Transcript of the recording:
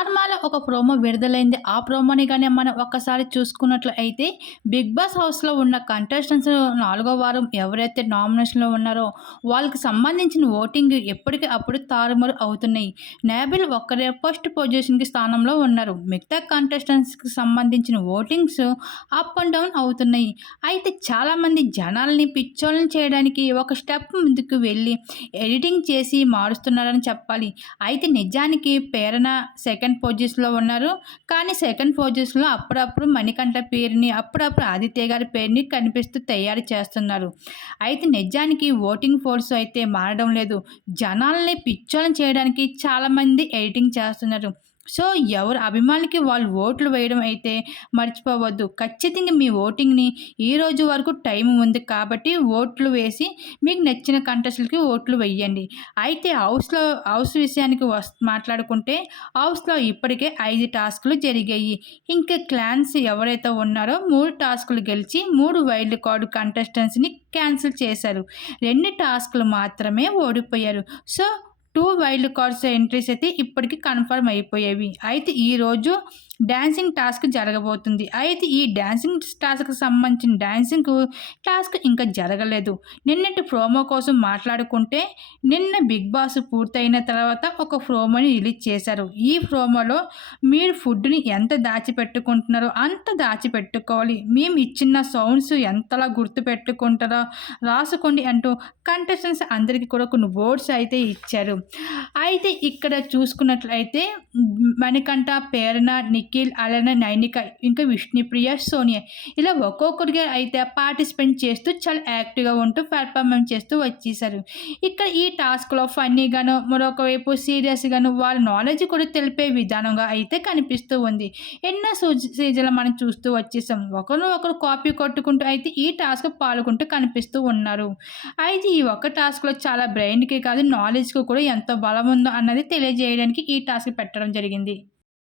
'స్టార్మాలో' ఒక ప్రోమో విడుదలైంది. ఆ ప్రోమోని గాని మనం ఒక్కసారి చూసుకున్నట్లు అయితే 'బిగ్ బాస్' హౌస్‌లో ఉన్న కంటెస్టెంట్స్ నాలుగో వారం ఎవరైతే నామినేషన్‌లో ఉన్నారో వాళ్ళకి సంబంధించిన ఓటింగ్ ఎప్పటికి అప్పుడు తారుమారు అవుతున్నాయి. నేబిల్ ఒక్కరే ఫస్ట్ పొజిషన్‌కి స్థానంలో ఉన్నారు. మిగతా కంటెస్టెంట్స్‌కి సంబంధించిన ఓటింగ్స్ అప్ అండ్ డౌన్ అవుతున్నాయి. అయితే చాలామంది జనాల్ని పిచ్చోల్ని చేయడానికి ఒక స్టెప్ ముందుకు వెళ్ళి ఎడిటింగ్ చేసి మారుస్తున్నారని చెప్పాలి. అయితే నిజానికి ప్రేరణ సెకండ్ పొజిషన్‌లో ఉన్నారు. కానీ సెకండ్ పొజిషన్‌లో అప్పుడప్పుడు మణికంఠ పేరుని, అప్పుడప్పుడు ఆదిత్య గారి పేరుని కనిపిస్తూ తయారు చేస్తున్నారు. అయితే నిజానికి ఓటింగ్ పోల్స్ అయితే మారడం లేదు. జనాల్ని పిచ్చోల్ని చేయడానికి చాలామంది ఎడిటింగ్ చేస్తున్నారు. సో, ఎవరు అభిమానులకి వాళ్ళు ఓట్లు వేయడం అయితే మర్చిపోవద్దు. ఖచ్చితంగా మీ ఓటింగ్‌ని ఈ రోజు వరకు టైం ఉంది కాబట్టి ఓట్లు వేసి మీకు నచ్చిన కంటెస్టెంట్‌కి ఓట్లు వెయ్యండి. అయితే హౌస్ విషయానికి మాట్లాడుకుంటే హౌస్‌లో ఇప్పటికే 5 టాస్క్‌లు జరిగాయి. ఇంకా క్లాన్స్ ఎవరైతే ఉన్నారో 3 టాస్క్‌లు గెలిచి 3 వైల్డ్ కార్డ్ కంటెస్టెంట్స్‌ని క్యాన్సిల్ చేశారు. 2 టాస్క్‌లు మాత్రమే ఓడిపోయారు. సో, 2 వైల్డ్ కార్డ్స్ ఎంట్రీస్ అయితే ఇప్పటికి కన్ఫర్మ్ అయిపోయేవి. అయితే ఈరోజు డాన్సింగ్ టాస్క్ జరగబోతుంది. అయితే ఈ డాన్సింగ్ టాస్క్‌కి సంబంధించిన టాస్క్ ఇంకా జరగలేదు. నిన్నటి ప్రోమో కోసం మాట్లాడుకుంటే నిన్న 'బిగ్ బాస్' పూర్తయిన తర్వాత ఒక ప్రోమోని రిలీజ్ చేశారు. ఈ ప్రోమోలో మీరు ఫుడ్‌ని ఎంత దాచిపెట్టుకుంటున్నారో అంత దాచిపెట్టుకోవాలి. మేము ఇచ్చిన సౌండ్స్ ఎంతలా గుర్తుపెట్టుకుంటారో రాసుకోండి అంటూ కంటెస్టెంట్స్ అందరికీ కూడా కొన్ని బోర్డ్స్ అయితే ఇచ్చారు. అయితే ఇక్కడ చూసుకున్నట్లయితే మణికంఠ, ప్రేరణ, నిఖిల్, అలన, నైనిక, ఇంకా విష్ణుప్రియ, సోనియా ఇలా ఒక్కొక్కరిగా అయితే పార్టిసిపేట్ చేస్తూ చాలా యాక్టివ్‌గా ఉంటూ పెర్ఫార్మెన్స్ చేస్తూ వచ్చేసారు. ఇక్కడ ఈ టాస్క్‌లో ఫన్నీగాను, మరొక వైపు సీరియస్‌గాను వాళ్ళ నాలెడ్జ్ కూడా తెలిపే విధానంగా అయితే కనిపిస్తూ ఉంది. ఎన్నో సీజన్‌లు మనం చూస్తూ వచ్చేసాం. ఒకరిని ఒకరు కాపీ కొట్టుకుంటూ అయితే ఈ టాస్క్ పాల్గొంటూ కనిపిస్తూ ఉన్నారు. అయితే ఈ ఒక్క టాస్క్‌లో చాలా బ్రెయిన్‌కి కాదు నాలెడ్జ్‌కి కూడా ఎంతో బలం ఉందో అన్నది తెలియజేయడానికి ఈ టాస్క్ పెట్టడం జరిగింది.